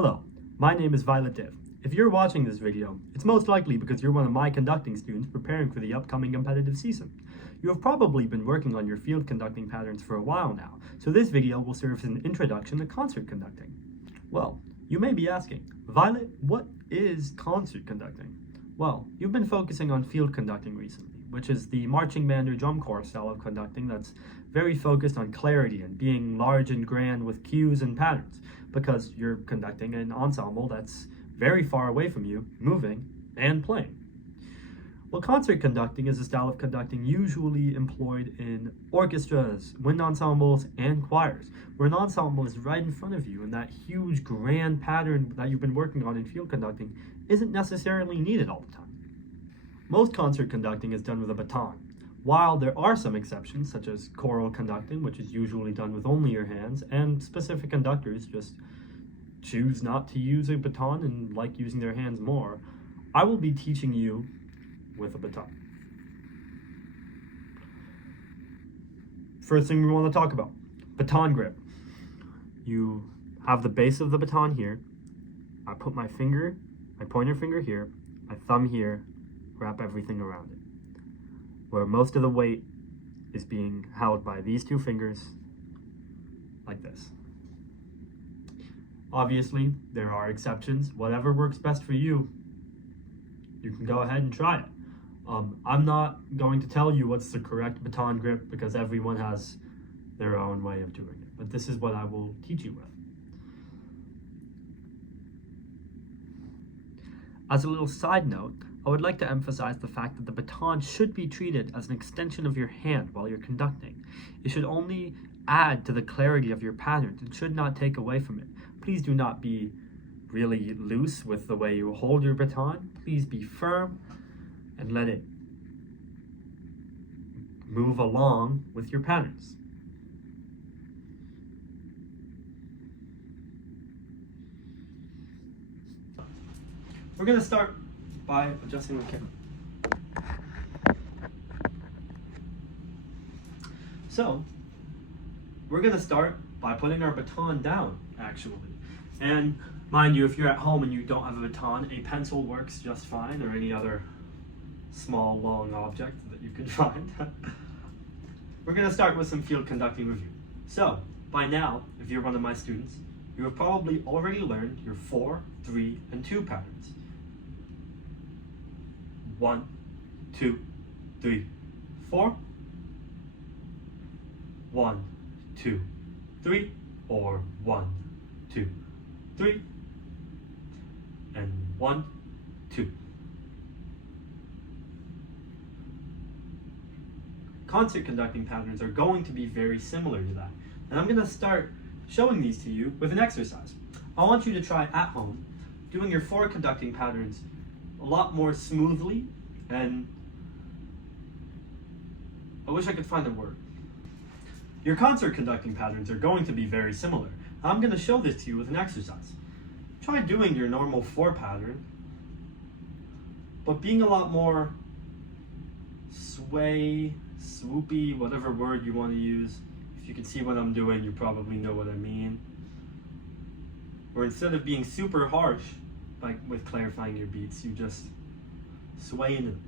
Hello, my name is Violet Div. If you're watching this video, it's most likely because you're one of my conducting students preparing for the upcoming competitive season. You have probably been working on your field conducting patterns for a while now, so this video will serve as an introduction to concert conducting. Well, you may be asking, Violet, what is concert conducting? Well, you've been focusing on field conducting recently, which is the marching band or drum corps style of conducting that's very focused on clarity and being large and grand with cues and patterns, because you're conducting an ensemble that's very far away from you, moving and playing. Well, concert conducting is a style of conducting usually employed in orchestras, wind ensembles, and choirs, where an ensemble is right in front of you and that huge grand pattern that you've been working on in field conducting isn't necessarily needed all the time. Most concert conducting is done with a baton, while there are some exceptions, such as choral conducting, which is usually done with only your hands, and specific conductors just choose not to use a baton and like using their hands more. I will be teaching you with a baton. First thing we want to talk about, baton grip. You have the base of the baton here. I put my pointer finger here, my thumb here, wrap everything around it, where most of the weight is being held by these two fingers, like this. Obviously, there are exceptions. Whatever works best for you, you can go ahead and try it. I'm not going to tell you what's the correct baton grip because everyone has their own way of doing it, but this is what I will teach you with. As a little side note, I would like to emphasize the fact that the baton should be treated as an extension of your hand while you're conducting. It should only add to the clarity of your patterns. It should not take away from it. Please do not be really loose with the way you hold your baton. Please be firm and let it move along with your patterns. We're going to start by adjusting the camera. So, we're going to start by putting our baton down, actually. And mind you, if you're at home and you don't have a baton, a pencil works just fine, or any other small, long object that you can find. We're going to start with some field conducting review. So, by now, if you're one of my students, you have probably already learned your 4, 3, and 2 patterns. 1, 2, 3, 4. 1, 2, 3, or 1, 2, 3, and 1, 2. Concert conducting patterns are going to be very similar to that. And I'm going to start showing these to you with an exercise. I want you to try at home doing your 4 conducting patterns a lot more smoothly, and I wish I could find a word. Your concert conducting patterns are going to be very similar. I'm going to show this to you with an exercise. Try doing your normal 4 pattern, but being a lot more sway, swoopy, whatever word you want to use. If you can see what I'm doing, you probably know what I mean. Or instead of being super harsh, like with clarifying your beats, you just sway into them.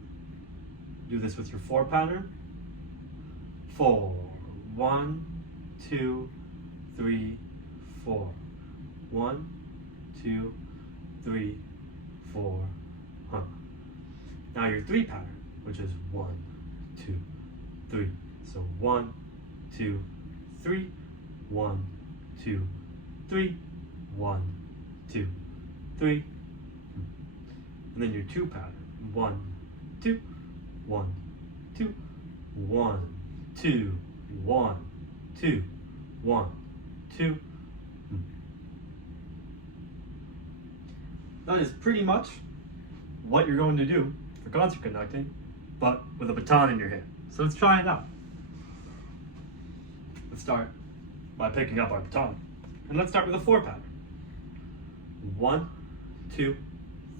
Do this with your 4 pattern. 4, 1, 2, 3, 4. 1, 2, 3, 4. Now your 3 pattern, which is 1, 2, 3. So 1, 2, 3, 1, 2, 3, 1, 2, 3. And then your 2 pattern. 1, 2, 1, 2, 1, 2, 1, 2, 1, 2. That is pretty much what you're going to do for concert conducting, but with a baton in your hand. So let's try it out. Let's start by picking up our baton. And let's start with a 4 pattern. 1, 2,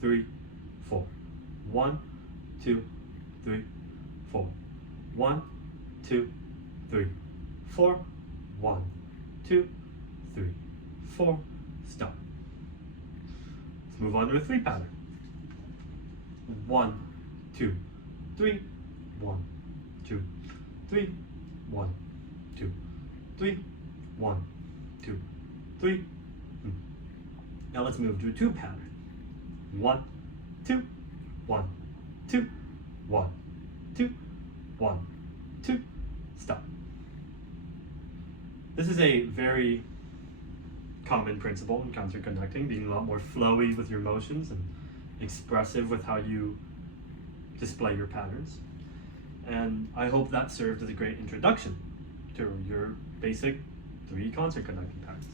3, 4. 1, 2, 3, 4. 1, 2, 3, 4. 1, 2, 3, 4. Stop. move on to a 3 pattern. 1, 2, 3, 1, 2, 3, 1, 2, 3, 1, 2, 3. Now let's move to a 2 pattern. 1, 2, 1, 2, 1, 2, 1, 2, stop. This is a very common principle in concert conducting, being a lot more flowy with your motions and expressive with how you display your patterns. And I hope that served as a great introduction to your basic 3 concert conducting patterns.